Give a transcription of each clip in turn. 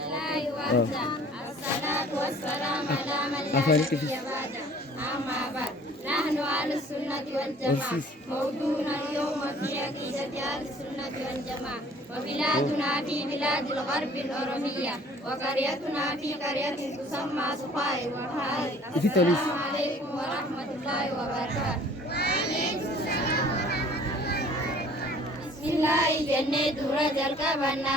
الله الصلاة والسلام على من لا نبي بعده. أما بعد، نحن أهل السنة والجماعة موضوعنا اليوم في عقيدة أهل السنة والجماعة، وبلادنا في بلاد الغرب الأوروبية، وقريتنا في قرية تسمى سخاي وهاي. السلام عليكم ورحمة الله وبركاته. Bismillah jenne dura jalka banna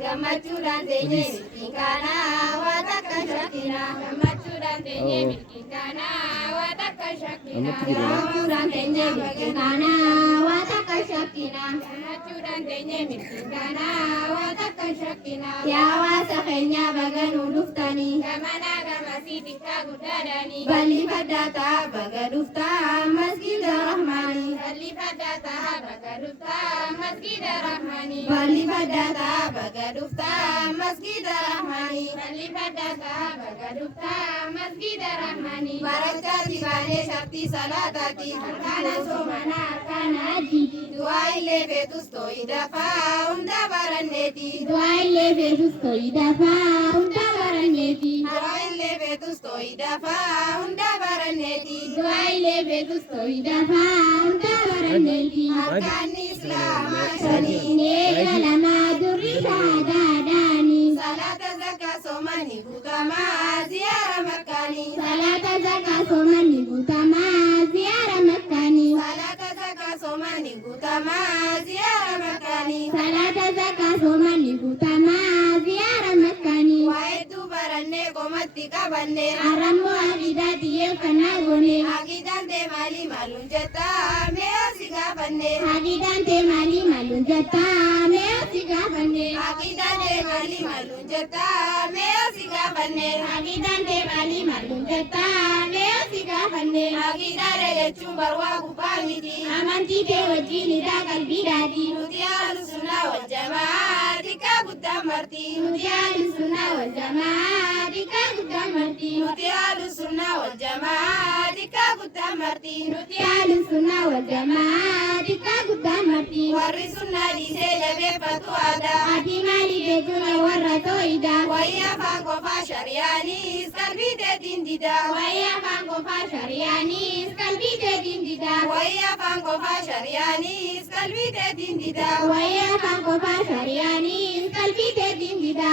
gammachuudhaan teenyee milkiinkaana waa takka shakkina gammachuudhaan teenyee milkiinkaana waa takka shakkina gammachuudhaan teenyee milkiinkaana waa takka shakkina gammachuudhaan teenyee milkiinkaana waa takka shakkina yaa hawaasa keenya baga nuu dhuftanii gamanaa gamasii xiqqaa guddaadhaanii bal'ifadhaa ta'a baga dhuftaa masjida rahmaanii bal'ifadhaa baga dhuftaa masjida rahmaanii bal'ifadhaa baga dhuftaa masjida rahmaanii bal'ifadhaa baga dhuftaa masjida rahmaanii barachaati baanee shartii salaataati harkaana soomanaa harkaana hajjiiti du'aa illee feetus tooyi dafaa hunda baranneeti du'aa illee feetus tooyi dafaa hunda baranneeti du'aa illee feetus tooyi dafaa hunda baranneeti du'aa illee feetus tooyi dafaa hunda baranneeti harkaanni islaamaa shanii eegalamaa durri shahaadaadhaanii salaata zakaa soomanii guutamaa ziyaara makkaanii salaata zakaa soomanii guutamaa ziyaara makkaanii salaata zakaa soomanii guutamaa ziyaara makkaanii salaata zakaa soomanii guutamaa ziyaara makkaanii waa hedduu barannee qomatti qabannee harammoo aqiidaa xiyyeeffannaa goonee aqiidaan tee maalii maaluun jettaa mee si gaafannee aqiidaan tee maalii maaluun jettaa mee si gaafannee aqiidaan tee maalii maaluun jettaa mee si gaafannee aqiidaan tee maalii maaluun jettaa mee si gaafannee aqiidaa jechuun barwaa gubbaa miti amantii tee wajjin hidhaa qalbiidhaati nuti ahlu sunnaa wal jamaa xiqqaa guddaa marti nuti ahlu sunnaa wal jamaa xiqqaa guddaa marti nuti ahlu sunnaa wal jamaa xiqqaa guddaa marti nuti ahlu sunnaa wal jamaa xiqqaa guddaa marti warri sunnaa dhiisee jabeeffatu aadaa ati maali jechuun warra too'ida wayii afaan qofaa shari'aanis qalbii teetiin dida wayii afaan qofaa shari'aanis qalbii teetiin dida wayii afaan qofaa shari'aanis qalbii teetiin dida wayii afaan qofaa shari'aanis qalbii teetiin dida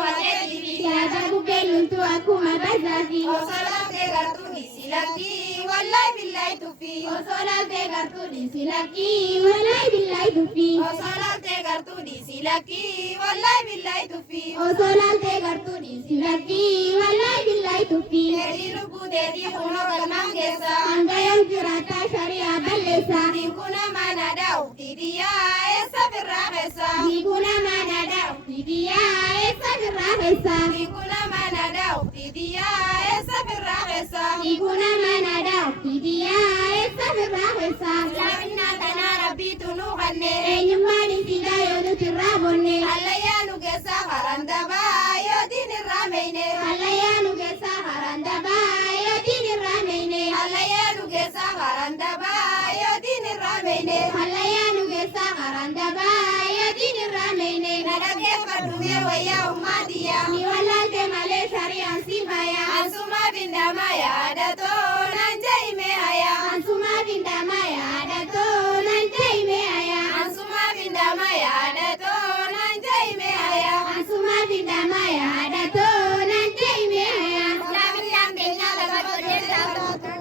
siyaasa bukeelluntu akkuma tasaati osoo laaftee gartuu dhiisi lakkii wallahi billahi tuffii osoo laaftee gartuu dhiisi lakkii wallahi billahi tuffii osoo laaftee gartuu dhiisi lakkii wallahi billahi tuffii osoo laaftee gartuu dhiisi lakkii wallahi billahi tuffii dheedhii lubbuu deetii kunoo galmaan keessa hanga yoom jiraataa shari'aa balleessa diikuna maanaadhaa uftidiyyaa eessa firraa keessa diikuna maanaadhaa uftidiyyaa eessa firraa keessa diikuna maanaadhaa uftidiyyaa eessa firraa keessa diikuna maanaadhaa uftidiyyaa eessa firraa keessa islaaminaa kanaa rabbiitu nuu kanne eenyummaan isiidhaa yoo nuti irraa bonne hallayyaa nu keessaa harandabaa yoo diin irraa meeyne hallayyaa nu keessaa harandabaa yoo diin irraa meeyne hallayyaa nu keessaa harandabaa yoo diin irraa meeyne hallayyaa nu keessaa harandabaa yoo diin irraa meeyne na dhaggeeffadhumee wayyaa ummaatiyyaa ni wallaalte malee shari'aan si faya ansumaa bindamaa yaadatoo nan je'ime haya ansumaa bindamaa yaadatoo nan je'ime haya ansumaa bindamaa yaadatoo nan je'ime haya ansumaa bindamaa yaadatoo nan je'ime haya islaaminaan keenya lafa hojjetaa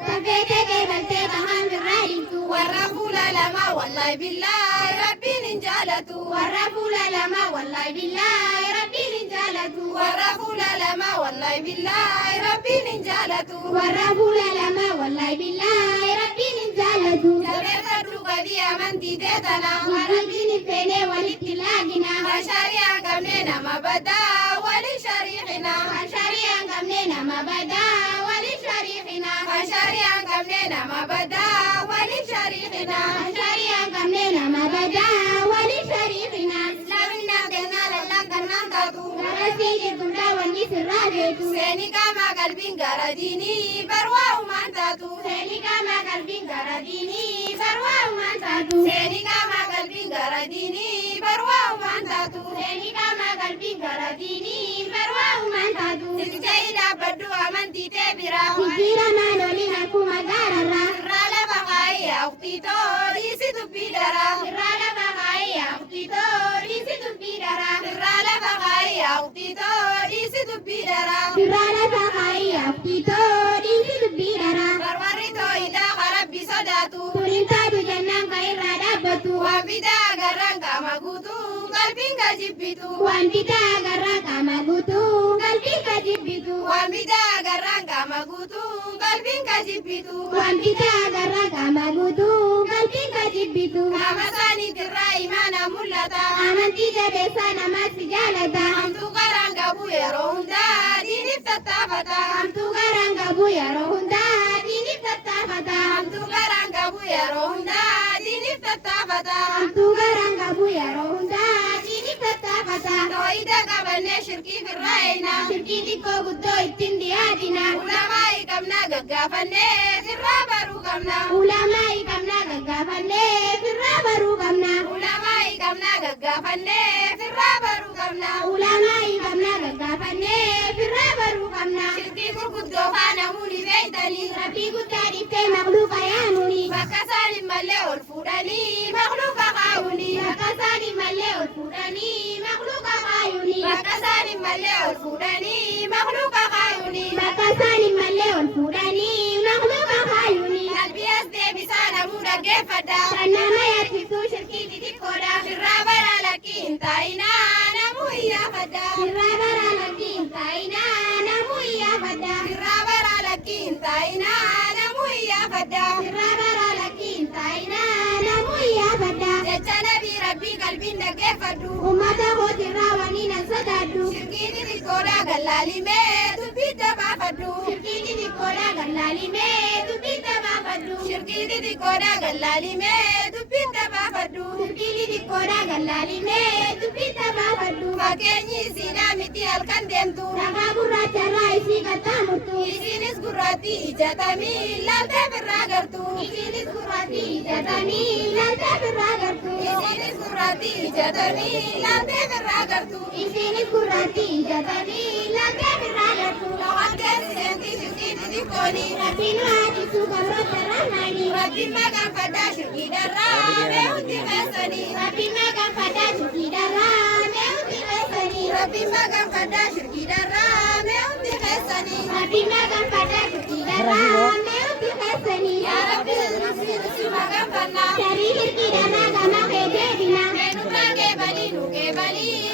tafeetee qeebaltee bahaan birraa himtu warra fuula lamaa wallahi billaahi rabbiin hin jaalatu warra fuula lamaa wallahi billaahi rabbiin hin jaalatu warra fuula lamaa wallahi billaahi rabbiin hin jaalatu warra fuula lamaa wallahi billaahi rabbiin hin jaalatu jabeeffadhu qabii amantii teetana rabbiin hin feenee walitti laagina shari'aan qabnee nama badaa waliin shari'ina shari'aan qabnee nama badaa waliin shari'ina shari'aan qabnee nama badaa waliin shari'ina shari'aan qabnee nama badaa waliin shari'ina islaaminaa kennaa lallaan kannaan taatu garasii jirtudha wanni sirraa beetu seeni qaamaa qalbii qalbiin gara diinii barwaa'umaan taatu. Seenii qaamaa qalbiin gara diinii barwaa'umaan taatu. Seenii qaamaa qalbiin gara diinii barwaa'umaan taatu. Seenii qaamaa qalbiin gara diinii barwaa'umaan taatu. Sirjii dhaabbadhu amantii tee biraa. Jijjiiramaan oliin akkuma gaararraa. Irraa lafa kaayee uktitoo dhiisi dubbii daraa. Irraa lafa kaayee uktitoo dhiisi dubbii daraa. Irraa lafa kaayee uktitoo dhiisi dubbii daraa. Irraa lafa kaayee uktitoo dhiisi dubbii daraa. Barbarri tooyidaa karabbi sodaatu. Turiin taatu jennaan kan irraa dhaabbatu. Waan bitaa agarraan qaama guutuu qalbiin ka jibbitu. Waan bitaa agarraan qaama guutuu qalbiin ka jibbitu. Waan bitaa agarraan qaama guutuu qalbiin ka jibbitu. Waan bitaa agarraan qaama guutuu qalbiin ka jibbitu. Qaama isaaniitirraa imaana mul'ata. Amantii jabeessaa namaatti jaalata. Hamtuu garaan qabu yeroo hundaa diiniif tattaafata. Hamtuu garaan qabu yeroo hundaa diiniif tattaafata. Hamtuu garaan qabu yeroo hundaa diiniif tattaafata. Hamtuu garaan qabu yeroo hundaa diiniif tattaafata. Tooyida qabannee shirkii firraa eeyna. Shirkii xiqqoo guddoo ittiin dhiyaadina. Ulamaa hiikamnaa gaggaafannee firraa baruu qabna. Ulamaa hiikamnaa gaggaafannee firraa baruu qabna. Ulamaa hiikamnaa gaggaafannee firraa baruu qabna. Ulamaa hiikamnaa gaggaafannee firraa baruu qabna. Shirkii gurguddoo faana muni beeytanii. Rabbii guddaa dhiiftee maqluuqa yaamuni. Bakka isaanii mallee ol fuudhanii maqluuqa kaayuni. Bakka isaanii mallee ol fuudhanii maqluuqa kaayuni. Bakka isaanii mallee ol fuudhanii maqluuqa kaayuni. Bakka isaanii mallee ol fuudhanii maqluuqa kaayuni. Qalbii as deebisaa namuu dhaggeeffadha. Kan nama yaachisuu shirkii xixiqqoodha. Sirraa baraa lakkii hin taa'inaa namuu iyyaafadha. Sirraa baraa lakkii hin taa'inaa namuu iyyaafadha. Sirraa baraa lakkii hin taa'inaa namuu iyyaafadha. Sirraa baraa lakkii hin taa'inaa namuu iyyaafadha. Jecha nabii rabbii qalbiin dhaggeeffadhu. Uummata kootirraa wanii nan sodaadhu. Shirkii xixiqqoodhaa gallaalimee dubbii dabaafadhu. Shirkii xixiqqoodhaa gallaalimee dubbii dabaafadhu. Shirkii xixiqqoodhaa gallaalimee dubbii dabaafadhu. Shirkii xixiqqoodhaa gallaalimee dubbii dabaafadhu. Fakkeenyi isiidhaa miti halkan deemtu. Dhagaa gurraacharraa isii qaxxaamurtu. Isiinis gurraattii ijatamii laaltee firraa gartu. Isiinis gurraattii ijatamii laaltee firraa gartu. Isiinis gurraattii ijatamii laaltee firraa gartu. Isiinis gurraattii ijatamii laaltee firraa gartu. Lawwan keessi seentii shirkii xixiqqooni. Rabbiin haadhisuu gabroota rahmaanii. Rabbiin maqaan faddaa shirkii darraa mee hundi keessanii. Rabbiin maqaan faddaa shirkii darraa mee hundi keessanii. Rabbiin maqaan faddaa shirkii darraa mee hundi keessanii. Rabbiin maqaan faddaa shirkii darraa mee hundi keessanii. Yaa Rabbi nusi maqaan fannaa. Sharii shirkii darraa gama kee deebina. Meenumaa kee balii nu kee balii.